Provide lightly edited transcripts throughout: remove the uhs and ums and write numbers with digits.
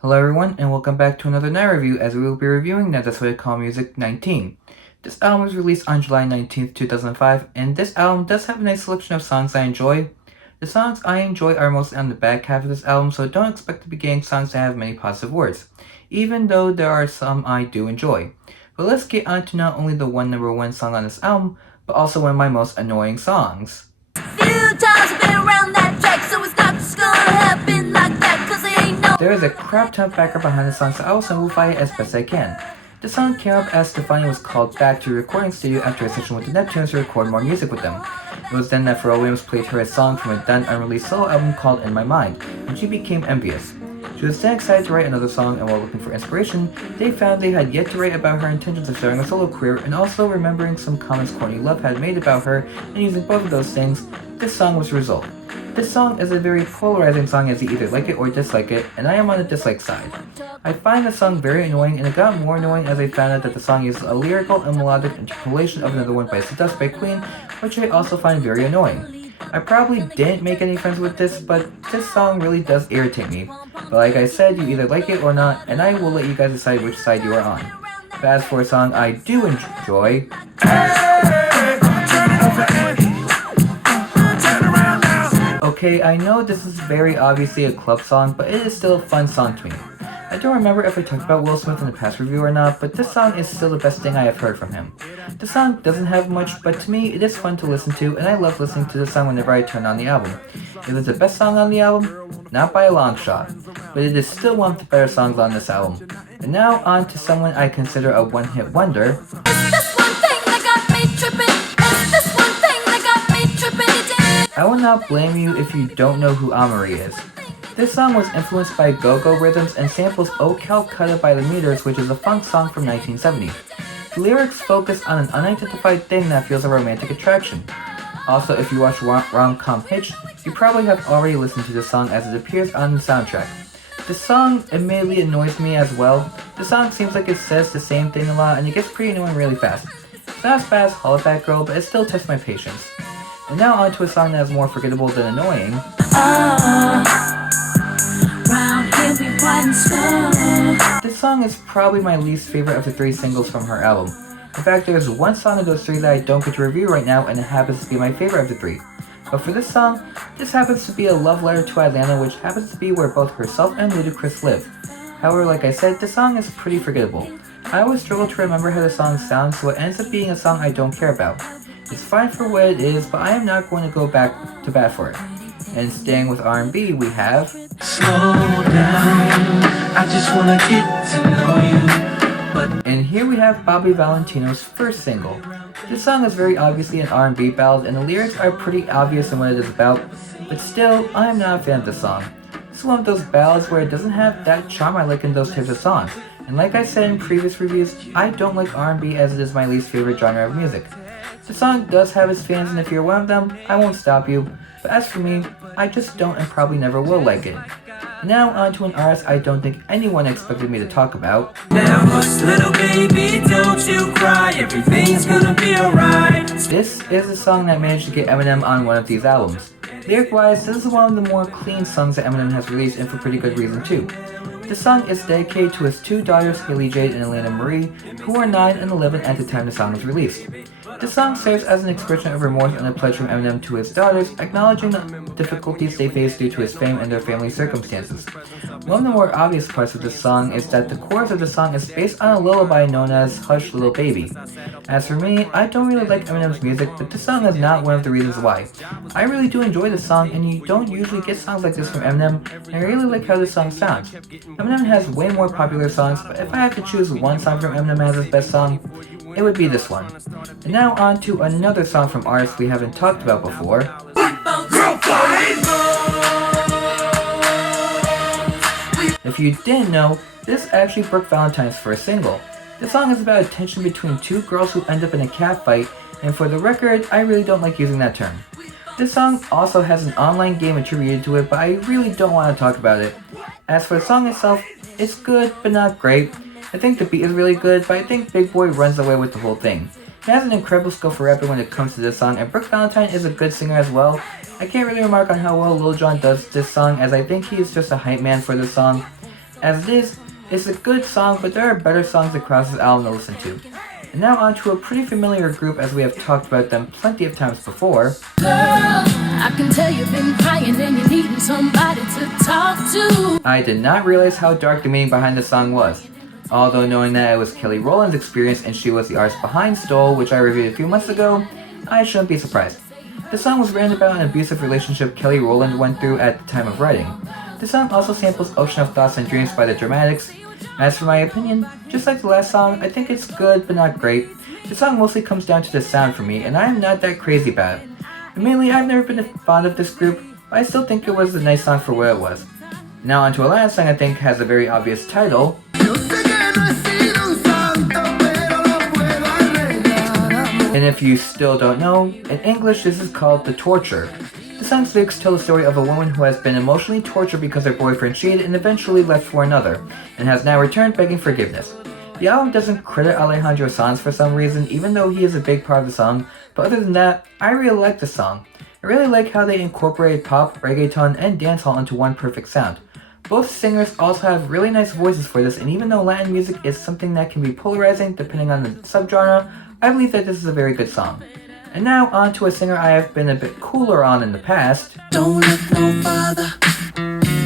Hello everyone, and welcome back to another night review as we will be reviewing Now That's What I Call Music 19. This album was released on July 19th, 2005, and this album does have a nice selection of songs I enjoy. The songs I enjoy are mostly on the back half of this album, so don't expect to be getting songs that have many positive words, even though there are some I do enjoy. But let's get on to not only the number one song on this album, but also one of my most annoying songs. There is a crap ton of background behind the song, so I will simplify it as best I can. The song came up as Stefani was called back to a recording studio after a session with the Neptunes to record more music with them. It was then that Pharrell Williams played her a song from a then unreleased solo album called In My Mind, and she became envious. She was then excited to write another song, and while looking for inspiration, they found they had yet to write about her intentions of starting a solo career, and also remembering some comments Courtney Love had made about her, and using both of those things, this song was the result. This song is a very polarizing song as you either like it or dislike it, and I am on the dislike side. I find the song very annoying, and it got more annoying as I found out that the song uses a lyrical and melodic interpolation of Another One by Dust by Queen, which I also find very annoying. I probably didn't make any friends with this, but this song really does irritate me. But like I said, you either like it or not, and I will let you guys decide which side you are on. But as for a song I do enjoy, okay, I know this is very obviously a club song, but it is still a fun song to me. I don't remember if I talked about Will Smith in the past review or not, but this song is still the best thing I have heard from him. The song doesn't have much, but to me it is fun to listen to, and I love listening to the song whenever I turn on the album. Is it the best song on the album? Not by a long shot, but it is still one of the better songs on this album. And now on to someone I consider a one-hit wonder. I will not blame you if you don't know who Amory is. This song was influenced by go-go rhythms and samples O Calcutta by the Meters, which is a funk song from 1970. The lyrics focus on an unidentified thing that feels a romantic attraction. Also, if you watch Rom-Com Hitch, you probably have already listened to this song as it appears on the soundtrack. The song admittedly annoys me as well. The song seems like it says the same thing a lot and it gets pretty annoying really fast. It's not as bad as Holla Back Girl, but it still tests my patience. And now on to a song that is more forgettable than annoying. This song is probably my least favorite of the three singles from her album. In fact, there is one song of those three that I don't get to review right now, and it happens to be my favorite of the three. But for this song, this happens to be a love letter to Atlanta, which happens to be where both herself and Ludacris live. However, like I said, this song is pretty forgettable. I always struggle to remember how the song sounds, so it ends up being a song I don't care about. It's fine for what it is, but I am not going to go back to bat for it. And staying with R&B, we have Slow Down, I just wanna get to know you. And here we have Bobby Valentino's first single. This song is very obviously an R&B ballad, and the lyrics are pretty obvious in what it is about, but still, I am not a fan of this song. This is one of those ballads where it doesn't have that charm I like in those types of songs. And like I said in previous reviews, I don't like R&B as it is my least favorite genre of music. The song does have its fans, and if you're one of them, I won't stop you. But as for me, I just don't and probably never will like it. Now on to an artist I don't think anyone expected me to talk about. Now hush, little baby, don't you cry, everything's gonna be alright. This is a song that managed to get Eminem on one of these albums. Lyric-wise, this is one of the more clean songs that Eminem has released, and for pretty good reason too. The song is dedicated to his two daughters, Haley Jade and Elena Marie, who were 9 and 11 at the time the song was released. The song serves as an expression of remorse and a pledge from Eminem to his daughters, acknowledging the difficulties they face due to his fame and their family circumstances. One of the more obvious parts of this song is that the chorus of the song is based on a lullaby known as Hush Little Baby. As for me, I don't really like Eminem's music, but this song is not one of the reasons why. I really do enjoy this song, and you don't usually get songs like this from Eminem, and I really like how this song sounds. Eminem has way more popular songs, but if I have to choose one song from Eminem as his best song, it would be this one. And now on to another song from artists we haven't talked about before. If you didn't know, this is actually Brooke Valentine's first single. This song is about a tension between two girls who end up in a cat fight, and for the record, I really don't like using that term. This song also has an online game attributed to it, but I really don't want to talk about it. As for the song itself, it's good, but not great. I think the beat is really good, but I think Big Boy runs away with the whole thing. He has an incredible skill for rapping when it comes to this song, and Brooke Valentine is a good singer as well. I can't really remark on how well Lil Jon does this song, as I think he is just a hype man for this song. As it is, it's a good song, but there are better songs across this album to listen to. And now on to a pretty familiar group as we have talked about them plenty of times before. Girl, I can tell you've been crying and you're needing somebody to talk to. I did not realize how dark the meaning behind the song was. Although knowing that it was Kelly Rowland's experience and she was the artist behind Stole, which I reviewed a few months ago, I shouldn't be surprised. The song was written about an abusive relationship Kelly Rowland went through at the time of writing. The song also samples Ocean of Thoughts and Dreams by the Dramatics. As for my opinion, just like the last song, I think it's good but not great. The song mostly comes down to the sound for me, and I am not that crazy about it. And mainly, I've never been fond of this group, but I still think it was a nice song for what it was. Now onto a last song I think has a very obvious title. And if you still don't know, in English this is called The Torture. The song's lyrics tell the story of a woman who has been emotionally tortured because her boyfriend cheated and eventually left for another, and has now returned begging forgiveness. The album doesn't credit Alejandro Sanz for some reason, even though he is a big part of the song, but other than that, I really like the song. I really like how they incorporate pop, reggaeton, and dancehall into one perfect sound. Both singers also have really nice voices for this, and even though Latin music is something that can be polarizing depending on the subgenre, I believe that this is a very good song. And now on to a singer I have been a bit cooler on in the past. Don't look no further,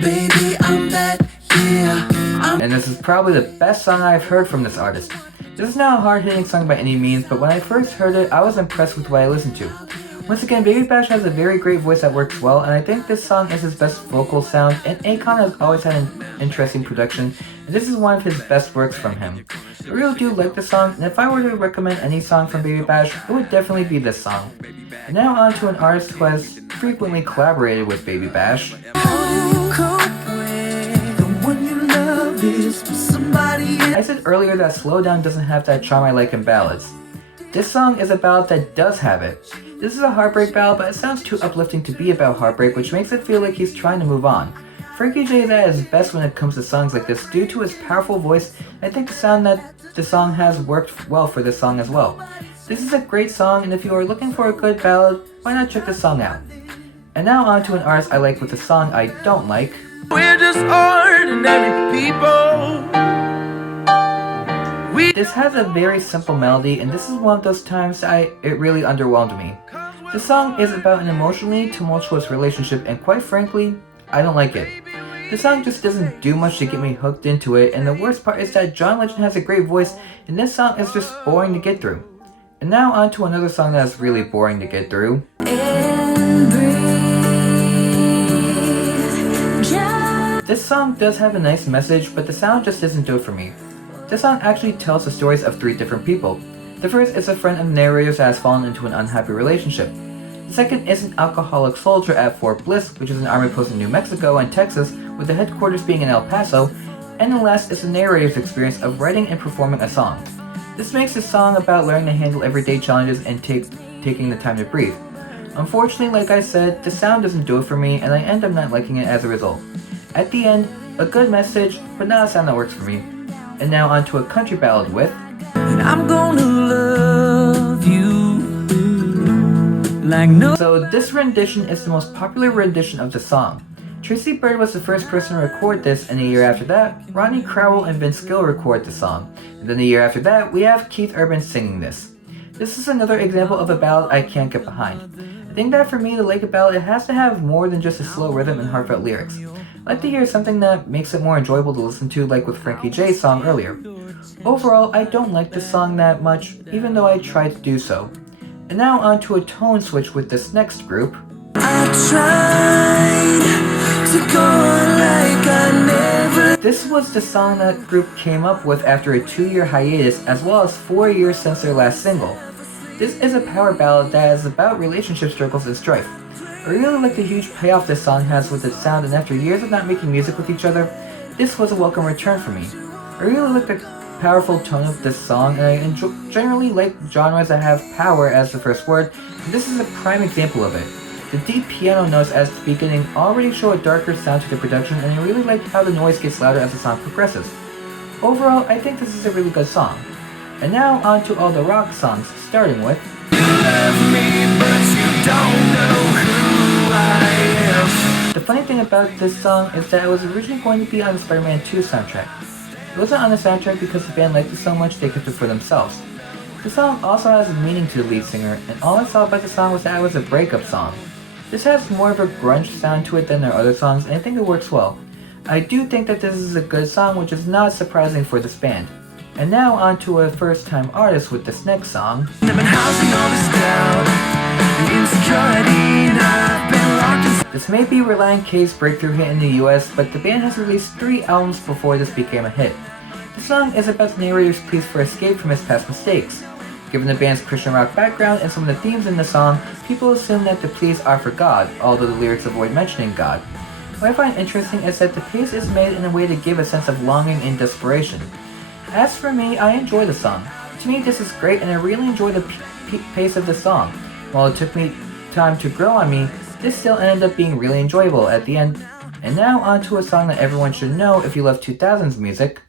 baby, I'm that, yeah. And this is probably the best song I've heard from this artist. This is not a hard-hitting song by any means, but when I first heard it, I was impressed with what I listened to. Once again, Baby Bash has a very great voice that works well, and I think this song is his best vocal sound, and Akon has always had an interesting production, and this is one of his best works from him. I really do like this song, and if I were to recommend any song from Baby Bash, it would definitely be this song. And now on to an artist who has frequently collaborated with Baby Bash. I said earlier that Slow Down doesn't have that charm I like in ballads. This song is a ballad that does have it. This is a heartbreak ballad, but it sounds too uplifting to be about heartbreak, which makes it feel like he's trying to move on. Frankie J is at his best when it comes to songs like this due to his powerful voice. I think the sound that the song has worked well for this song as well. This is a great song, and if you are looking for a good ballad, why not check this song out? And now on to an artist I like with a song I don't like. We're just ordinary people. This has a very simple melody, and this is one of those times it really underwhelmed me. The song is about an emotionally tumultuous relationship, and quite frankly, I don't like it. The song just doesn't do much to get me hooked into it, and the worst part is that John Legend has a great voice, and this song is just boring to get through. And now on to another song that is really boring to get through. This song does have a nice message, but the sound just doesn't do it for me. This song actually tells the stories of 3 different people. The first is a friend of the narrator's that has fallen into an unhappy relationship. The second is an alcoholic soldier at Fort Bliss, which is an army post in New Mexico and Texas, with the headquarters being in El Paso. And the last is the narrator's experience of writing and performing a song. This makes the song about learning to handle everyday challenges and taking the time to breathe. Unfortunately, like I said, the sound doesn't do it for me, and I end up not liking it as a result. At the end, a good message, but not a sound that works for me. And now on to a country ballad with I'm gonna love you like no. So this rendition is the most popular rendition of the song. Tracy Byrd was the first person to record this, and a year after that, Ronnie Crowell and Vince Gill recorded the song. And then a year after that, we have Keith Urban singing this. This is another example of a ballad I can't get behind. I think that for me to like a ballad, it has to have more than just a slow rhythm and heartfelt lyrics. I like to hear something that makes it more enjoyable to listen to, like with Frankie J's song earlier. Overall, I don't like this song that much, even though I tried to do so. And now on to a tone switch with this next group. This was the song that group came up with after a 2-year hiatus, as well as 4 years since their last single. This is a power ballad that is about relationship struggles and strife. I really like the huge payoff this song has with its sound, and after years of not making music with each other, this was a welcome return for me. I really like the powerful tone of this song, and I generally like genres that have power as the first word, and this is a prime example of it. The deep piano notes at the beginning already show a darker sound to the production, and I really like how the noise gets louder as the song progresses. Overall, I think this is a really good song. And now on to all the rock songs, starting with The funny thing about this song is that it was originally going to be on the Spider-Man 2 soundtrack. It wasn't on the soundtrack because the band liked it so much they kept it for themselves. The song also has a meaning to the lead singer, and all I saw about the song was that it was a breakup song. This has more of a grunge sound to it than their other songs, and I think it works well. I do think that this is a good song, which is not surprising for this band. And now on to a first-time artist with this next song. This may be Relient K's breakthrough hit in the US, but the band has released 3 albums before this became a hit. The song is about the narrator's pleas for escape from his past mistakes. Given the band's Christian rock background and some of the themes in the song, people assume that the pleas are for God, although the lyrics avoid mentioning God. What I find interesting is that the pace is made in a way to give a sense of longing and desperation. As for me, I enjoy the song. To me, this is great, and I really enjoy the pace of the song. While it took me time to grow on me, this still ended up being really enjoyable at the end. And now on to a song that everyone should know if you love 2000s music.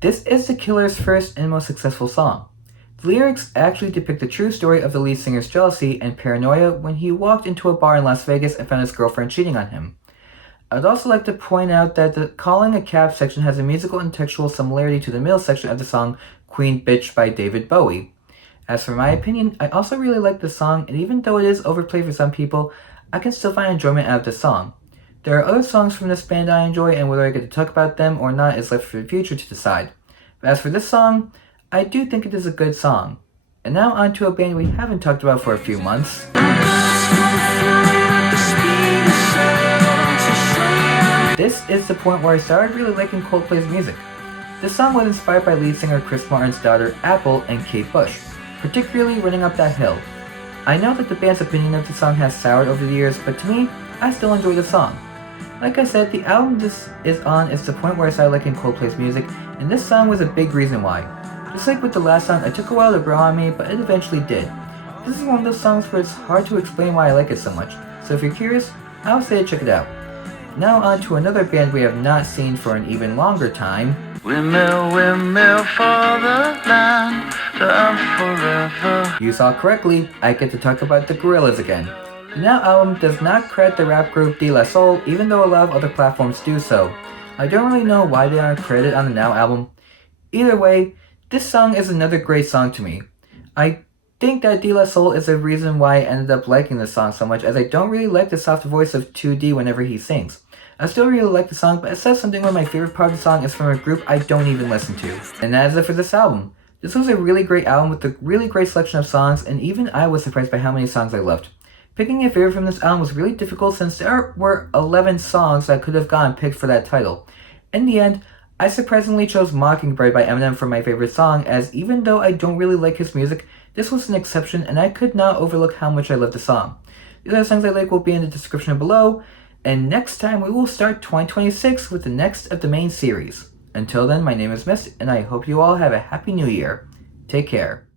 This is The Killer's first and most successful song. The lyrics actually depict the true story of the lead singer's jealousy and paranoia when he walked into a bar in Las Vegas and found his girlfriend cheating on him. I'd also like to point out that the Calling a Cab section has a musical and textual similarity to the middle section of the song Queen Bitch by David Bowie. As for my opinion, I also really like the song, and even though it is overplayed for some people, I can still find enjoyment out of the song. There are other songs from this band I enjoy, and whether I get to talk about them or not is left for the future to decide. But as for this song, I do think it is a good song. And now on to a band we haven't talked about for a few months. This is the point where I started really liking Coldplay's music. This song was inspired by lead singer Chris Martin's daughter Apple and Kate Bush, particularly Running Up That Hill. I know that the band's opinion of the song has soured over the years, but to me, I still enjoy the song. Like I said, the album this is on is the point where I started liking Coldplay's music, and this song was a big reason why. Just like with the last song, it took a while to grow on me, but it eventually did. This is one of those songs where it's hard to explain why I like it so much, so if you're curious, I would say check it out. Now on to another band we have not seen for an even longer time. Windmill, windmill for the land of forever. You saw correctly, I get to talk about the Gorillaz again. The Now album does not credit the rap group De La Soul, even though a lot of other platforms do so. I don't really know why they aren't credited on the Now album. Either way, this song is another great song to me. I think that De La Soul is the reason why I ended up liking this song so much, as I don't really like the soft voice of 2D whenever he sings. I still really like the song, but it says something when my favorite part of the song is from a group I don't even listen to. And that is it for this album. This was a really great album with a really great selection of songs, and even I was surprised by how many songs I loved. Picking a favorite from this album was really difficult since there were 11 songs that could have gotten picked for that title. In the end, I surprisingly chose Mockingbird by Eminem for my favorite song, as even though I don't really like his music, this was an exception and I could not overlook how much I love the song. The other songs I like will be in the description below, and next time we will start 2026 with the next of the main series. Until then, my name is Mist, and I hope you all have a happy new year. Take care.